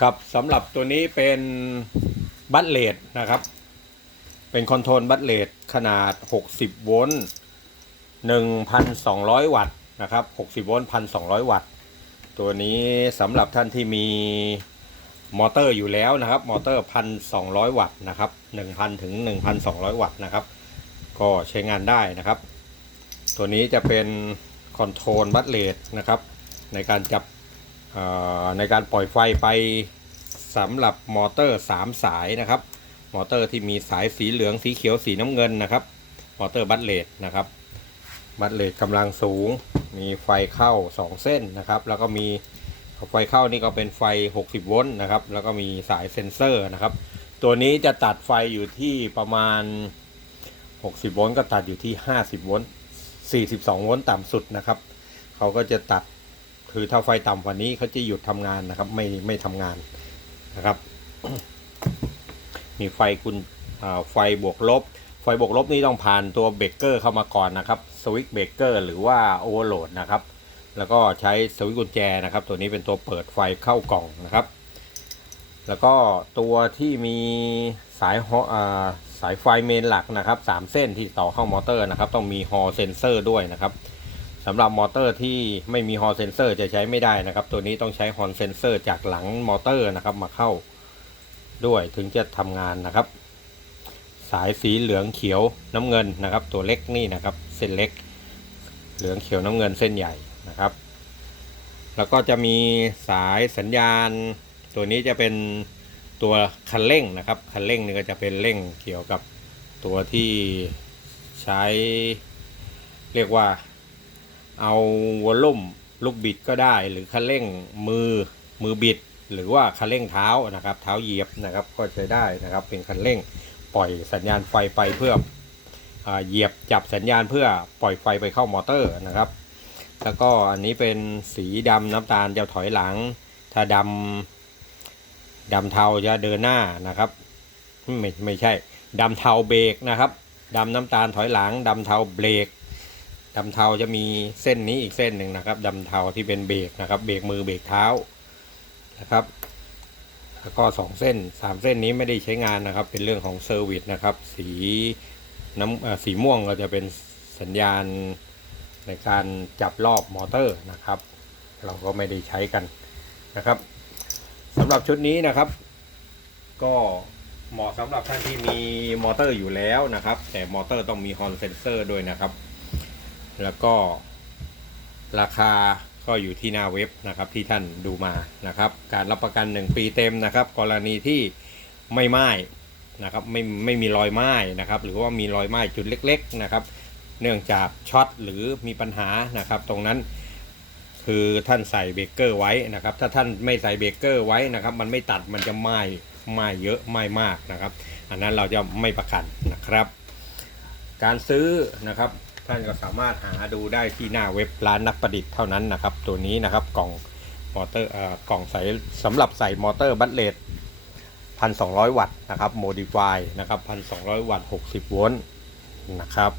ครับสำหรับตัวนี้เป็นบัตเลดนะครับ เป็นคอนโทรลบัตเลดขนาด 60 โวลต์ 1,200 วัตต์นะครับ 60 โวลต์ 1,200 วัตต์ ตัวนี้สำหรับท่านที่มีมอเตอร์อยู่แล้วนะครับ มอเตอร์ 1,200 วัตต์นะครับ 1,000 ถึง 1,200 วัตต์นะครับ ก็ใช้งานได้นะครับ ตัวนี้จะเป็นคอนโทรลบัตเลดนะครับ ในการจับ ในการปล่อยไฟไปสำหรับมอเตอร์ 3 สายนะครับ มอเตอร์ที่มีสายสีเหลืองสีเขียวสีน้ำเงินนะครับ มอเตอร์บัตเลดนะครับ บัตเลดกำลังสูง มีไฟเข้า 2 เส้นนะครับ แล้วก็มีไฟเข้านี่ก็เป็นไฟ 60 โวลต์นะครับ แล้วก็มีสายเซ็นเซอร์นะครับ ตัวนี้จะตัดไฟอยู่ที่ประมาณ 60 โวลต์ก็ตัดอยู่ที่ 50 โวลต์ 42 โวลต์ต่ำสุดนะครับ เขาก็จะตัด คือถ้าไฟต่ำกว่านี้เขาจะหยุดทำงานนะครับ ไม่ไม่ทำงานนะครับ มีไฟกุญอ่าไฟบวกลบ ไฟบวกลบนี่ต้องผ่านตัวเบรกเกอร์เข้ามาก่อนนะครับสวิตช์เบรกเกอร์หรือว่าโอเวอร์โหลดนะครับ แล้วก็ใช้สวิตช์กุญแจนะครับ ตัวนี้เป็นตัวเปิดไฟเข้ากล่องนะครับ แล้วก็ตัวที่มีสายฮออ่าสายไฟเมนหลักนะครับสามเส้นที่ต่อเข้ามอเตอร์นะครับ ต้องมีฮอเซนเซอร์ด้วยนะครับ สำหรับมอเตอร์ที่ไม่มีฮอลเซนเซอร์จะใช้ไม่ได้นะครับ ตัวนี้ต้องใช้ฮอลเซนเซอร์จากหลังมอเตอร์นะครับมาเข้าด้วยถึงจะทำงานนะครับ สายสีเหลืองเขียวน้ำเงินนะครับ ตัวเล็กนี่นะครับ เส้นเล็ก เหลืองเขียวน้ำเงินเส้นใหญ่นะครับ แล้วก็จะมีสายสัญญาณ ตัวนี้จะเป็นตัวคันเร่งนะครับคันเร่งนี่ก็จะเป็นเร่งเกี่ยวกับตัวที่ใช้ เรียกว่า เอาวอลลุ่มลูกบิดก็ได้ หรือคันเร่งมือมือบิด หรือว่าคันเร่งเท้านะครับ เท้าเหยียบนะครับก็ใช้ได้นะครับ เป็นคันเร่งปล่อยสัญญาณไฟไปเพื่ออเหยียบจับสัญญาณเพื่อปล่อยไฟไปเข้ามอเตอร์นะครับ แล้วก็อันนี้เป็นสีดำน้ำตาลจะถอยหลัง ถ้าดำดำเทาจะเดินหน้านะครับไม่ไม่ใช่ดำเทาเบรกนะครับดำน้ำตาลถอยหลังดำเทาเบรก ดำเทาจะมีเส้นนี้อีกเส้นหนึ่งนะครับดำเทาที่เป็นเบรกนะครับ เบรกมือเบรกเท้านะครับ แล้วก็สองเส้นสามเส้นนี้ไม่ได้ใช้งานนะครับ เป็นเรื่องของเซอร์วิสนะครับ สีน้ำสีม่วงก็จะเป็นสัญญาณในการจับรอบมอเตอร์นะครับ เราก็ไม่ได้ใช้กันนะครับสำหรับชุดนี้นะครับ ก็เหมาะสำหรับท่านที่มีมอเตอร์อยู่แล้วนะครับ แต่มอเตอร์ต้องมีฮอนเซนเซอร์ด้วยนะครับ แล้วก็ราคาก็อยู่ที่หน้าเว็บนะครับที่ท่านดูมานะครับ การรับประกัน 1 ปีเต็มนะครับ กรณีที่ไม่ไหม้นะครับไม่ไม่มีรอยไหม้นะครับ หรือว่ามีรอยไหม้จุดเล็ก ๆนะครับ เนื่องจากช็อตหรือมีปัญหานะครับ ตรงนั้นคือท่านใส่เบรกเกอร์ไว้นะครับ ถ้าท่านไม่ใส่เบรกเกอร์ไว้นะครับ มันไม่ตัดมันจะไหม้ไหม้เยอะไหม้มากนะครับ อันนั้นเราจะไม่ประกันนะครับ การซื้อนะครับ ท่านก็สามารถหาดูได้ที่หน้าเว็บร้านนักประดิษฐ์เท่านั้นนะครับ ตัวนี้นะครับกล่องมอเตอร์เอ่อกล่องใส่สำหรับใส่มอเตอร์บัตเลต1,200 วัตต์นะครับโมดิฟายนะครับ1,200 วัตต์ 60 โวลต์นะครับ